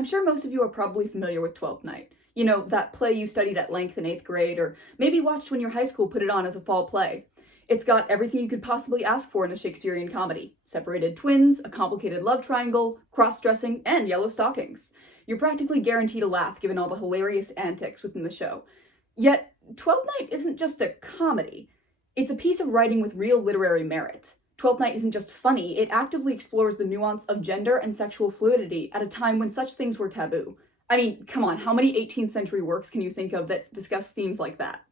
I'm sure most of you are probably familiar with Twelfth Night. You know, that play you studied at length in 8th grade, or maybe watched when your high school put it on as a fall play. It's got everything you could possibly ask for in a Shakespearean comedy. Separated twins, a complicated love triangle, cross-dressing, and yellow stockings. You're practically guaranteed a laugh given all the hilarious antics within the show. Yet, Twelfth Night isn't just a comedy. It's a piece of writing with real literary merit. Twelfth Night isn't just funny, it actively explores the nuance of gender and sexual fluidity at a time when such things were taboo. I mean, come on, how many 18th century works can you think of that discuss themes like that?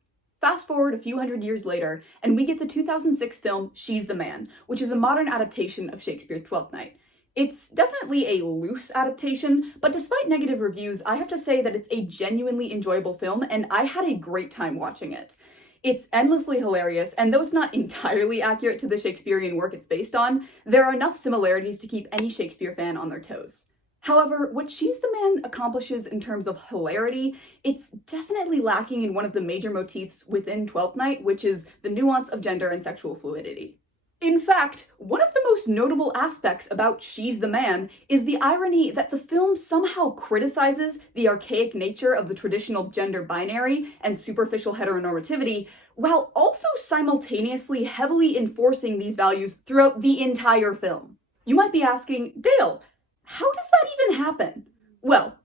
Fast forward a few hundred years later, and we get the 2006 film She's the Man, which is a modern adaptation of Shakespeare's Twelfth Night. It's definitely a loose adaptation, but despite negative reviews, I have to say that it's a genuinely enjoyable film, and I had a great time watching it. It's endlessly hilarious, and though it's not entirely accurate to the Shakespearean work it's based on, there are enough similarities to keep any Shakespeare fan on their toes. However, what She's the Man accomplishes in terms of hilarity, it's definitely lacking in one of the major motifs within Twelfth Night, which is the nuance of gender and sexual fluidity. In fact, one of the most notable aspects about She's the Man is the irony that the film somehow criticizes the archaic nature of the traditional gender binary and superficial heteronormativity, while also simultaneously heavily enforcing these values throughout the entire film. You might be asking, Dale, how does that even happen? Well,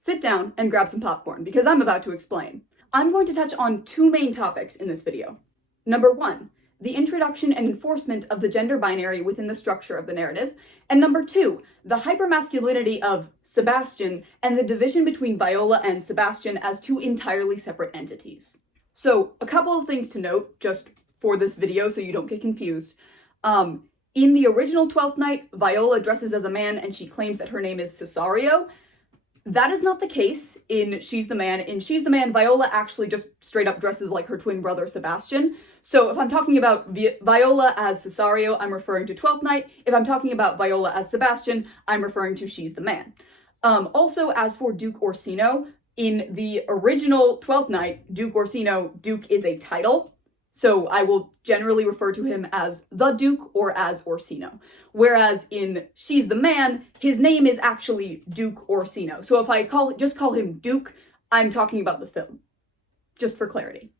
sit down and grab some popcorn, because I'm about to explain. I'm going to touch on two main topics in this video. Number one, the introduction and enforcement of the gender binary within the structure of the narrative, and number two, the hypermasculinity of Sebastian and the division between Viola and Sebastian as two entirely separate entities. So, a couple of things to note, just for this video so you don't get confused. In the original Twelfth Night, Viola dresses as a man and she claims that her name is Cesario. That is not the case in She's the Man. In She's the Man, Viola actually just straight up dresses like her twin brother Sebastian. So if I'm talking about Viola as Cesario, I'm referring to Twelfth Night. If I'm talking about Viola as Sebastian, I'm referring to She's the Man. Also, as for Duke Orsino, in the original Twelfth Night, Duke Orsino, Duke is a title. So I will generally refer to him as the Duke or as Orsino. Whereas in She's the Man, his name is actually Duke Orsino. So if I just call him Duke, I'm talking about the film. Just for clarity.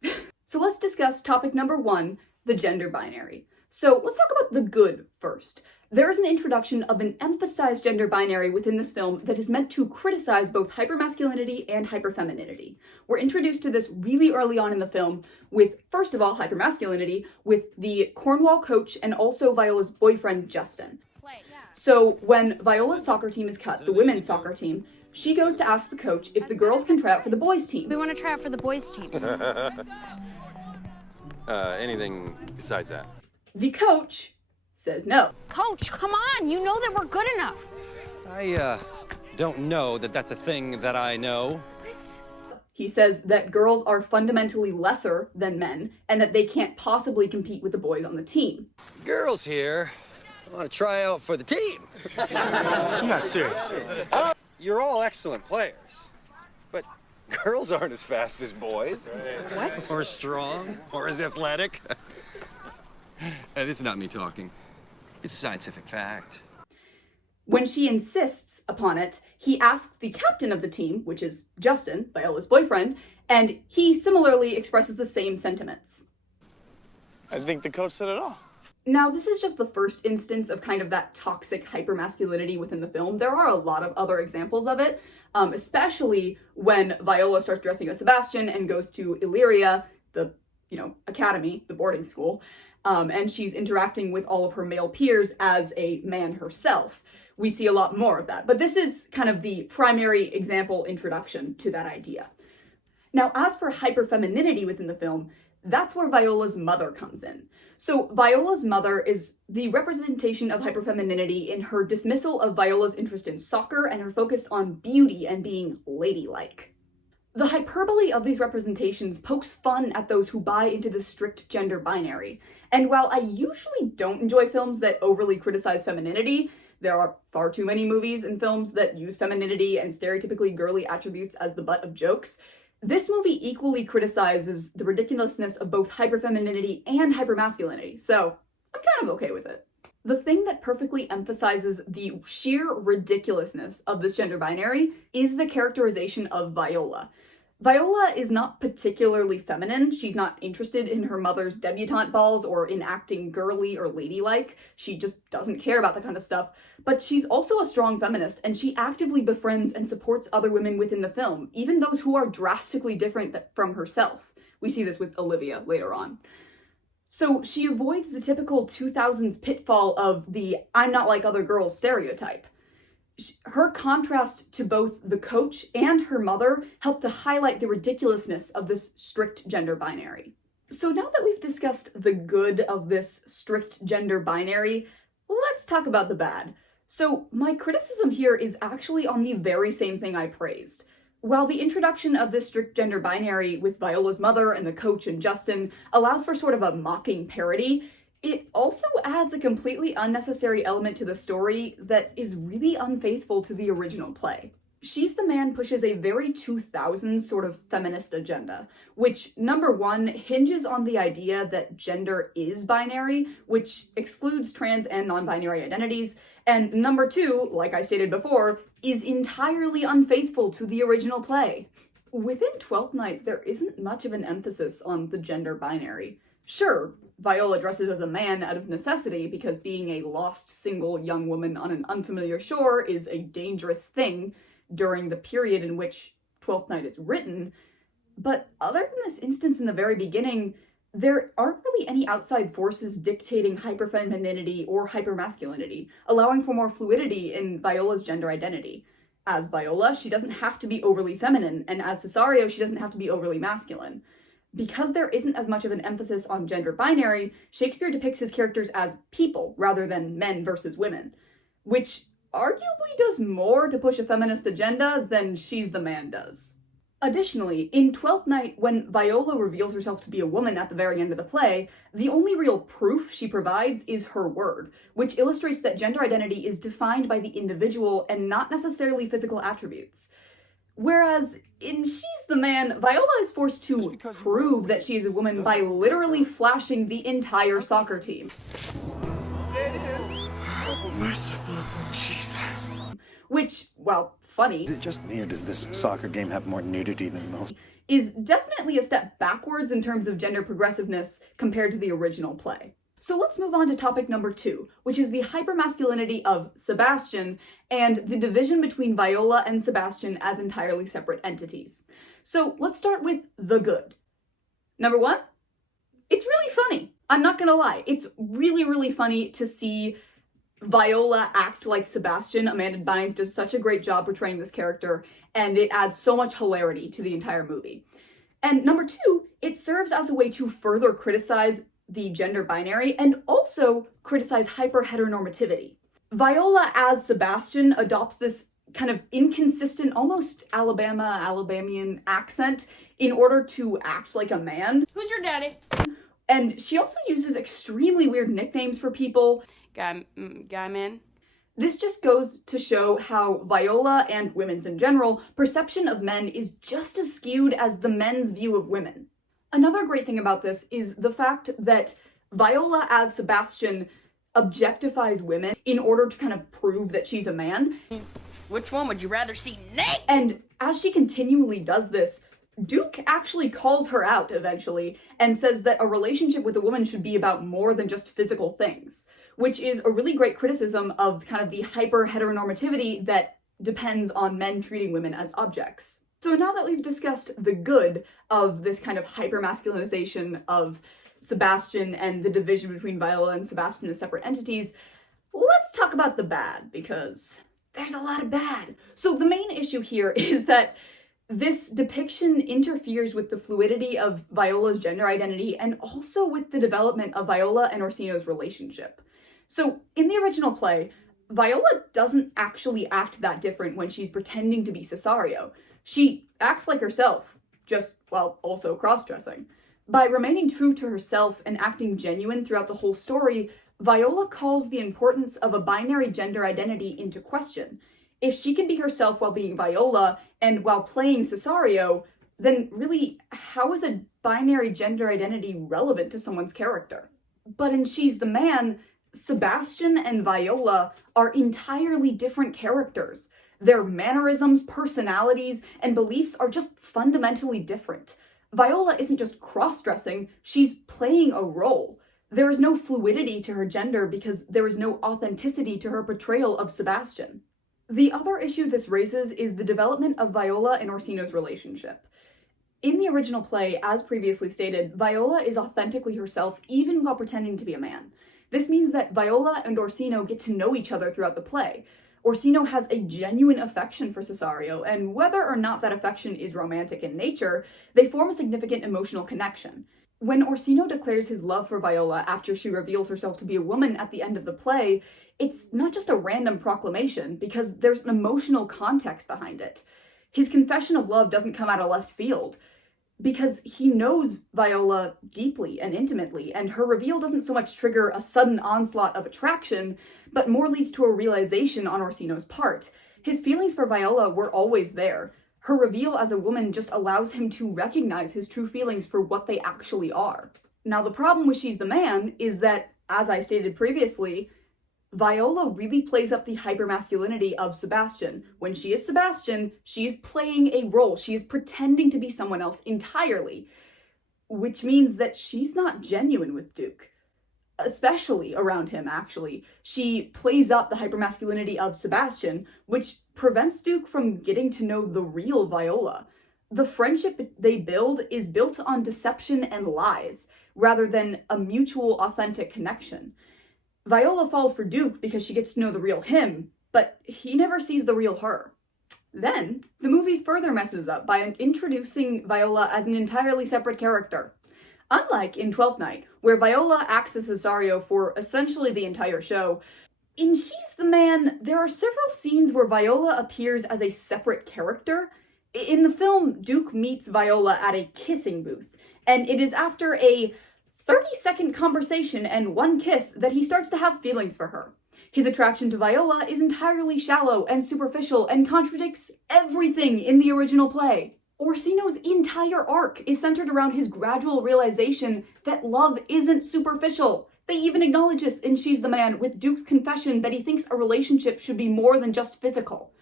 So let's discuss topic number one, the gender binary. So let's talk about the good first. There is an introduction of an emphasized gender binary within this film that is meant to criticize both hypermasculinity and hyperfemininity. We're introduced to this really early on in the film with, first of all, hypermasculinity with the Cornwall coach and also Viola's boyfriend, Justin. So when Viola's soccer team is cut, the women's soccer team, she goes to ask the coach if the girls can try out for the boys' team. We want to try out for the boys' team. Anything besides that? The coach says no. Coach, come on, you know that we're good enough. I, don't know that that's a thing that I know. What? He says that girls are fundamentally lesser than men and that they can't possibly compete with the boys on the team. Girls here want to try out for the team. I'm not serious. You're all excellent players, but girls aren't as fast as boys. What? Or strong, or as athletic. This is not me talking. It's a scientific fact. When she insists upon it, he asks the captain of the team, which is Justin, Viola's boyfriend, and he similarly expresses the same sentiments. I think the coach said it all. Now, this is just the first instance of kind of that toxic hypermasculinity within the film. There are a lot of other examples of it, especially when Viola starts dressing as Sebastian and goes to Illyria, the, academy, the boarding school, and she's interacting with all of her male peers as a man herself. We see a lot more of that, but this is kind of the primary example introduction to that idea. Now, as for hyperfemininity within the film, that's where Viola's mother comes in. So Viola's mother is the representation of hyperfemininity in her dismissal of Viola's interest in soccer and her focus on beauty and being ladylike. The hyperbole of these representations pokes fun at those who buy into the strict gender binary. And while I usually don't enjoy films that overly criticize femininity, there are far too many movies and films that use femininity and stereotypically girly attributes as the butt of jokes. This movie equally criticizes the ridiculousness of both hyperfemininity and hypermasculinity, so I'm kind of okay with it. The thing that perfectly emphasizes the sheer ridiculousness of this gender binary is the characterization of Viola. Viola is not particularly feminine. She's not interested in her mother's debutante balls or in acting girly or ladylike. She just doesn't care about that kind of stuff. But she's also a strong feminist, and she actively befriends and supports other women within the film, even those who are drastically different from herself. We see this with Olivia later on. So she avoids the typical 2000s pitfall of the "I'm not like other girls" stereotype. Her contrast to both the coach and her mother helped to highlight the ridiculousness of this strict gender binary. So now that we've discussed the good of this strict gender binary, let's talk about the bad. So my criticism here is actually on the very same thing I praised. While the introduction of this strict gender binary with Viola's mother and the coach and Justin allows for sort of a mocking parody, it also adds a completely unnecessary element to the story that is really unfaithful to the original play. She's the Man pushes a very 2000s sort of feminist agenda, which, number one, hinges on the idea that gender is binary, which excludes trans and non-binary identities, and number two, like I stated before, is entirely unfaithful to the original play. Within Twelfth Night, there isn't much of an emphasis on the gender binary. Sure, Viola dresses as a man out of necessity because being a lost single young woman on an unfamiliar shore is a dangerous thing during the period in which Twelfth Night is written, but other than this instance in the very beginning, there aren't really any outside forces dictating hyperfemininity or hypermasculinity, allowing for more fluidity in Viola's gender identity. As Viola, she doesn't have to be overly feminine, and as Cesario, she doesn't have to be overly masculine. Because there isn't as much of an emphasis on gender binary, Shakespeare depicts his characters as people rather than men versus women, which arguably does more to push a feminist agenda than She's the Man does. Additionally, in Twelfth Night, when Viola reveals herself to be a woman at the very end of the play, the only real proof she provides is her word, which illustrates that gender identity is defined by the individual and not necessarily physical attributes. Whereas in She's the Man, Viola is forced to prove that she is a woman by literally flashing the entire soccer team. Merciful Jesus. Which, while funny, Is it just me, or does this soccer game have more nudity than most? is definitely a step backwards in terms of gender progressiveness compared to the original play. So let's move on to topic number 2, which is the hypermasculinity of Sebastian and the division between Viola and Sebastian as entirely separate entities. So let's start with the good. Number 1, it's really funny. I'm not gonna lie. It's really, really funny to see Viola act like Sebastian. Amanda Bynes does such a great job portraying this character, and it adds so much hilarity to the entire movie. And number 2, it serves as a way to further criticize the gender binary and also criticize hyper-heteronormativity. Viola as Sebastian adopts this kind of inconsistent, almost Alabamian accent in order to act like a man. Who's your daddy? And she also uses extremely weird nicknames for people. Guy man. This just goes to show how Viola, and women's in general, perception of men is just as skewed as the men's view of women. Another great thing about this is the fact that Viola as Sebastian objectifies women in order to kind of prove that she's a man. Which one would you rather see naked? And as she continually does this, Duke actually calls her out eventually and says that a relationship with a woman should be about more than just physical things, which is a really great criticism of kind of the hyper-heteronormativity that depends on men treating women as objects. So now that we've discussed the good of this kind of hyper-masculinization of Sebastian and the division between Viola and Sebastian as separate entities, let's talk about the bad, because there's a lot of bad. So the main issue here is that this depiction interferes with the fluidity of Viola's gender identity and also with the development of Viola and Orsino's relationship. So in the original play, Viola doesn't actually act that different when she's pretending to be Cesario. She acts like herself, just, well, also cross-dressing. By remaining true to herself and acting genuine throughout the whole story, Viola calls the importance of a binary gender identity into question. If she can be herself while being Viola and while playing Cesario, then really, how is a binary gender identity relevant to someone's character? But in She's the Man, Sebastian and Viola are entirely different characters. Their mannerisms, personalities, and beliefs are just fundamentally different. Viola isn't just cross-dressing, she's playing a role. There is no fluidity to her gender because there is no authenticity to her portrayal of Sebastian. The other issue this raises is the development of Viola and Orsino's relationship. In the original play, as previously stated, Viola is authentically herself even while pretending to be a man. This means that Viola and Orsino get to know each other throughout the play. Orsino has a genuine affection for Cesario, and whether or not that affection is romantic in nature, they form a significant emotional connection. When Orsino declares his love for Viola after she reveals herself to be a woman at the end of the play, it's not just a random proclamation, because there's an emotional context behind it. His confession of love doesn't come out of left field, because he knows Viola deeply and intimately, and her reveal doesn't so much trigger a sudden onslaught of attraction, but more leads to a realization on Orsino's part. His feelings for Viola were always there. Her reveal as a woman just allows him to recognize his true feelings for what they actually are. Now, the problem with She's the Man is that, as I stated previously, Viola really plays up the hypermasculinity of Sebastian. When she is Sebastian, she is playing a role. She is pretending to be someone else entirely, which means that she's not genuine with Duke. Especially around him, actually. She plays up the hypermasculinity of Sebastian, which prevents Duke from getting to know the real Viola. The friendship they build is built on deception and lies, rather than a mutual, authentic connection. Viola falls for Duke because she gets to know the real him, but he never sees the real her. Then, the movie further messes up by introducing Viola as an entirely separate character. Unlike in Twelfth Night, where Viola acts as Cesario for essentially the entire show, in She's the Man, there are several scenes where Viola appears as a separate character. In the film, Duke meets Viola at a kissing booth, and it is after a 30-second conversation and one kiss that he starts to have feelings for her. His attraction to Viola is entirely shallow and superficial and contradicts everything in the original play. Orsino's entire arc is centered around his gradual realization that love isn't superficial. They even acknowledge this in She's the Man with Duke's confession that he thinks a relationship should be more than just physical.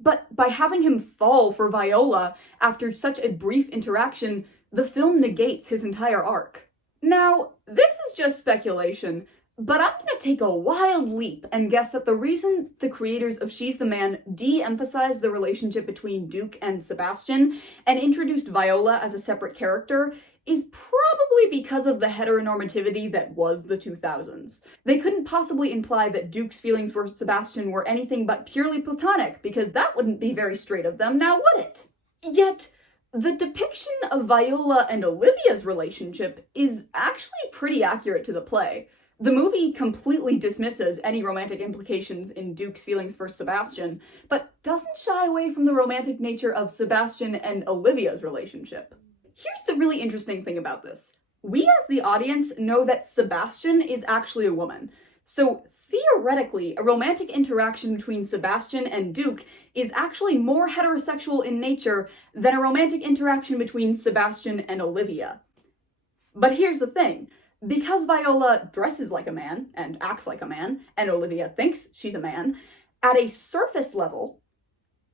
But by having him fall for Viola after such a brief interaction, the film negates his entire arc. Now, this is just speculation, but I'm gonna take a wild leap and guess that the reason the creators of She's the Man de-emphasized the relationship between Duke and Sebastian and introduced Viola as a separate character is probably because of the heteronormativity that was the 2000s. They couldn't possibly imply that Duke's feelings for Sebastian were anything but purely platonic, because that wouldn't be very straight of them, now would it? Yet, the depiction of Viola and Olivia's relationship is actually pretty accurate to the play. The movie completely dismisses any romantic implications in Duke's feelings for Sebastian, but doesn't shy away from the romantic nature of Sebastian and Olivia's relationship. Here's the really interesting thing about this. We as the audience know that Sebastian is actually a woman, so theoretically, a romantic interaction between Sebastian and Duke is actually more heterosexual in nature than a romantic interaction between Sebastian and Olivia. But here's the thing. Because Viola dresses like a man and acts like a man, and Olivia thinks she's a man, at a surface level,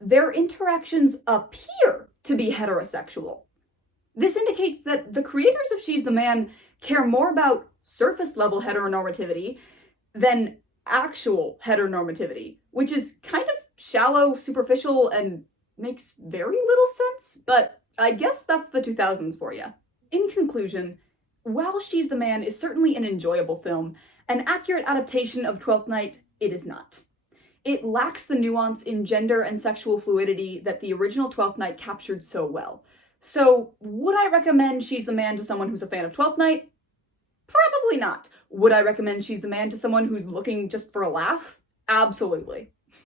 their interactions appear to be heterosexual. This indicates that the creators of She's the Man care more about surface-level heteronormativity than actual heteronormativity, which is kind of shallow, superficial, and makes very little sense, but I guess that's the 2000s for you. In conclusion, while She's the Man is certainly an enjoyable film, an accurate adaptation of Twelfth Night, it is not. It lacks the nuance in gender and sexual fluidity that the original Twelfth Night captured so well. So, would I recommend She's the Man to someone who's a fan of Twelfth Night? Probably not. Would I recommend She's the Man to someone who's looking just for a laugh? Absolutely.